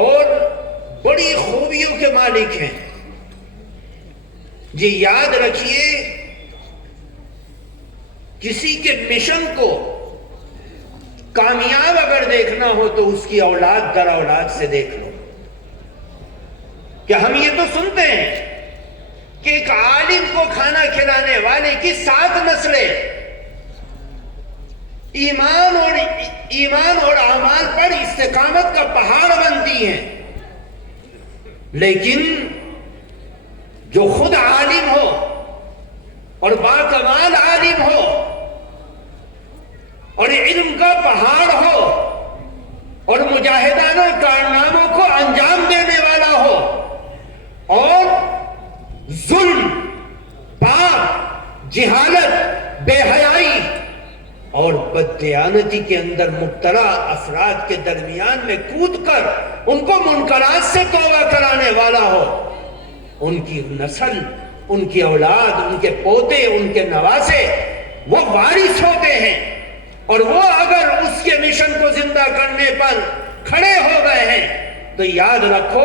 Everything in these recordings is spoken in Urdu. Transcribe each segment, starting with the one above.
اور بڑی خوبیوں کے مالک ہیں. یہ یاد رکھیے، کسی کے مشن کو کامیاب اگر دیکھنا ہو تو اس کی اولاد در اولاد سے دیکھ لو. کہ ہم یہ تو سنتے ہیں کہ ایک عالم کو کھانا کھلانے والے کی 7 نسلیں ایمان اور اعمال پر استقامت کا پہاڑ بنتی ہیں، لیکن جو خود عالم ہو اور باکمال عالم ہو اور علم کا پہاڑ ہو اور مجاہدانہ کارناموں کو انجام دینے والا ہو اور ظلم، پاپ، جہالت، بے حیائی اور بددیانتی کے اندر مبتلا افراد کے درمیان میں کود کر ان کو منکرات سے توبہ کرانے والا ہو، ان کی نسل، ان کی اولاد، ان کے پوتے، ان کے نواسے وہ وارث ہوتے ہیں. اور وہ اگر اس کے مشن کو زندہ کرنے پر کھڑے ہو گئے ہیں تو یاد رکھو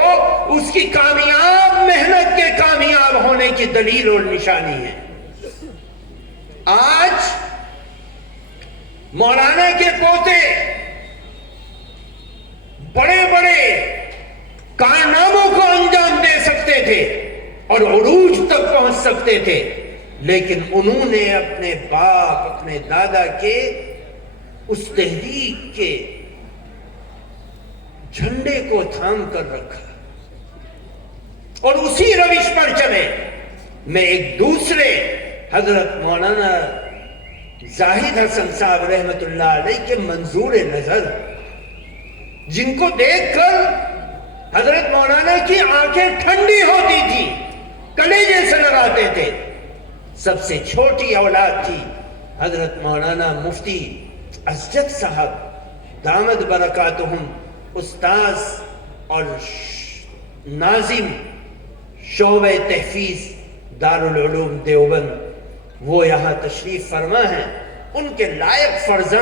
اس کی کامیاب محنت کے کامیاب ہونے کی دلیل اور نشانی ہے. آج مولانا کے پوتے بڑے بڑے کارناموں کو انجام دے سکتے تھے اور عروج تک پہنچ سکتے تھے، لیکن انہوں نے اپنے باپ، اپنے دادا کے اس تحریک کے جھنڈے کو تھام کر رکھا اور اسی روش پر چلے. میں ایک دوسرے حضرت مولانا زاہد حسن صاحب رحمت اللہ علیہ کے منظور نظر، جن کو دیکھ کر حضرت مولانا کی آنکھیں ٹھنڈی ہوتی تھی، کلیجے سے لگاتے تھے. سب سے چھوٹی اولاد تھی حضرت مولانا مفتی اسجد صاحب دامت برکاتہم، استاذ اور ناظم شعبہ تحفیظ دارالعلوم دیوبند. وہ یہاں تشریف فرما ہیں. ان کے لائق فرزند